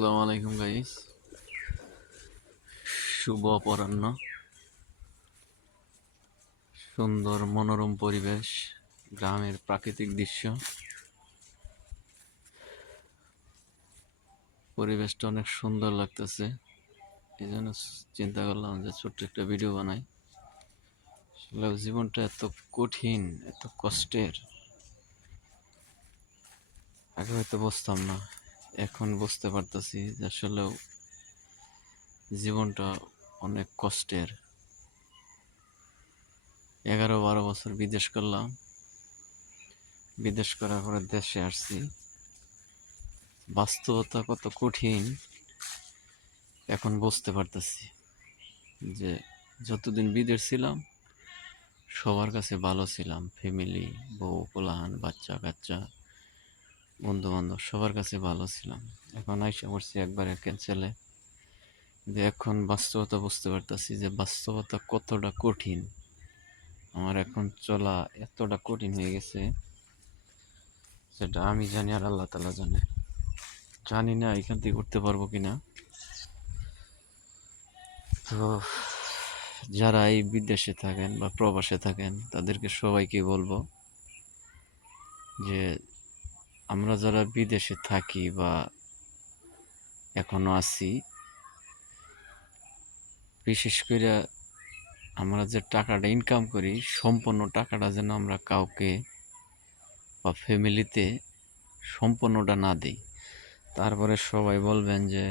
আসসালামু আলাইকুম গাইস, শুভ অপরাহ্ন। সুন্দর মনোরম পরিবেশ, গ্রামের প্রাকৃতিক দৃশ্য। পরিবেশটা অনেক সুন্দর লাগতেছে, এই জন্য চিন্তা করলাম যে ছোট্ট একটা ভিডিও বানাই। আসলে জীবনটা এত কঠিন, এত কষ্টের, আগে হয়তো বুঝতাম না, এখন বুঝতে পারতেছি যে আসলেও জীবনটা অনেক কষ্টের। 11-12 বছর বিদেশ করলাম, বিদেশ করার পরে দেশে আসছি। বাস্তবতা কত কঠিন এখন বুঝতে পারতেছি, যে যতদিন বিদেশ ছিলাম সবার কাছে ভালো ছিলাম, ফ্যামিলি, বউ, পোলাহান, বাচ্চা কাচ্চা, বন্ধু বান্ধব সবার কাছে ভালো ছিলাম। এখন আইসা পড়ছি একবারে ক্যান্সেলে, যে এখন বাস্তবতা বুঝতে পারতেছি যে বাস্তবতা কতটা কঠিন। আমার এখন চলা এতটা কঠিন হয়ে গেছে, সেটা আমি জানি আর আল্লাহ তাআলা জানে। জানি না এখান থেকে উঠতে পারবো কিনা। তো যারা এই বিদেশে থাকেন বা প্রবাসে থাকেন তাদেরকে সবাইকে বলবো যে আমরা যারা বিদেশে থাকি বা এখনো আছি, বিশেষ করে আমরা যে টাকাটা ইনকাম করি সম্পূর্ণ টাকাটা যেন আমরা কাউকে বা ফ্যামিলিতে সম্পূর্ণটা না দিই। তারপরে সবাই বলবেন যে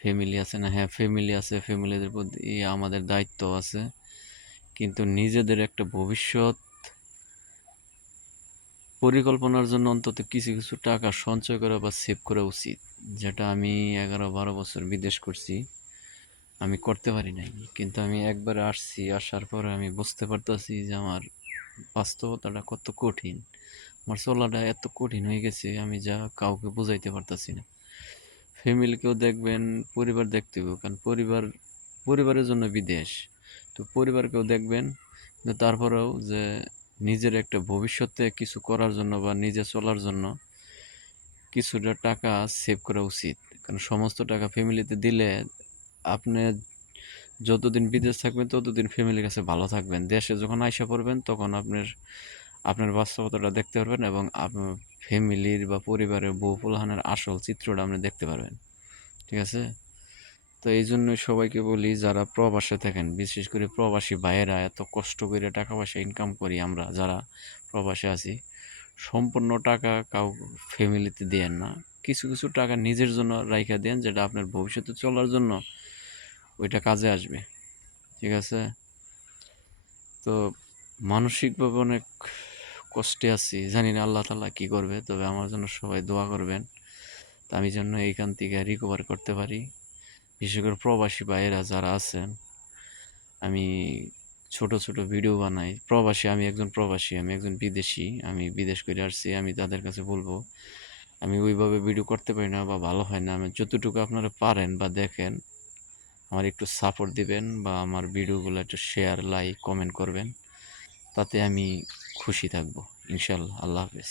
ফ্যামিলি আছে না, হ্যাঁ ফ্যামিলি আছে, ফ্যামিলিদের প্রতি আমাদের দায়িত্ব আছে, কিন্তু নিজেদের একটা ভবিষ্যৎ পরিকল্পনার জন্য অন্তত কিছু কিছু টাকা সঞ্চয় করা বা সেভ করা উচিত। যেটা আমি 11-12 বছর বিদেশ করছি, আমি করতে পারি নাই। কিন্তু আমি একবার আসছি, আসার পরে আমি বুঝতে পারতেছি যে আমার বাস্তবতাটা কত কঠিন। আমার চলাটা এত কঠিন হয়ে গেছে, আমি যা কাউকে বুঝাইতে পারতেছি না। ফ্যামিলিকেও দেখবেন, পরিবার দেখতে হবে, কারণ পরিবারের জন্য বিদেশ। তো পরিবারকেও দেখবেন, কিন্তু তারপরেও যে নিজের একটা ভবিষ্যতে কিছু করার জন্য বা নিজে চলার জন্য কিছুটা টাকা সেভ করা উচিত। কারণ সমস্ত টাকা ফ্যামিলিতে দিলে আপনি যতদিন বিদেশ থাকবেন ততদিন ফ্যামিলির কাছে ভালো থাকবেন। দেশে যখন আইসা পড়বেন তখন আপনার বাস্তবতাটা দেখতে পারবেন, এবং আপনার ফ্যামিলির বা পরিবারের বউ পোলাহানের আসল চিত্রটা আপনি দেখতে পারবেন। ঠিক আছে? তো এই জন্যই সবাইকে বলি, যারা প্রবাসে থাকেন, বিশেষ করে প্রবাসী ভাইয়েরা, এত কষ্ট করে টাকা পয়সা ইনকাম করি আমরা যারা প্রবাসে আছি, সম্পূর্ণ টাকা ফ্যামিলিতে দেন না। কিছু কিছু টাকা নিজের জন্য রাইখা দেন, যেটা আপনার ভবিষ্যতে চলার জন্য ওইটা কাজে আসবে। ঠিক আছে? তো মানসিকভাবে অনেক কষ্টে আছি, জানি না আল্লাহ তাআলা কি করবে, তবে আমার জন্য সবাই দোয়া করবেন, তা আমি যেন এইখান থেকে রিকভার করতে পারি। বিশেষ করে প্রবাসী ভাইয়েরা যারা আছেন, আমি ছোট ছোট ভিডিও বানাই। আমি একজন প্রবাসী, আমি একজন বিদেশি, আমি বিদেশ করে আসছি। আমি তাদের কাছে বলবো, আমি ওইভাবে ভিডিও করতে পারি না বা ভালো হয় না, আমি যতটুকু আপনারা পারেন বা দেখেন আমার একটু সাপোর্ট দিবেন, বা আমার ভিডিওগুলো একটু শেয়ার, লাইক, কমেন্ট করবেন, তাতে আমি খুশি থাকবো ইনশাল্লাহ। আল্লাহ হাফেজ।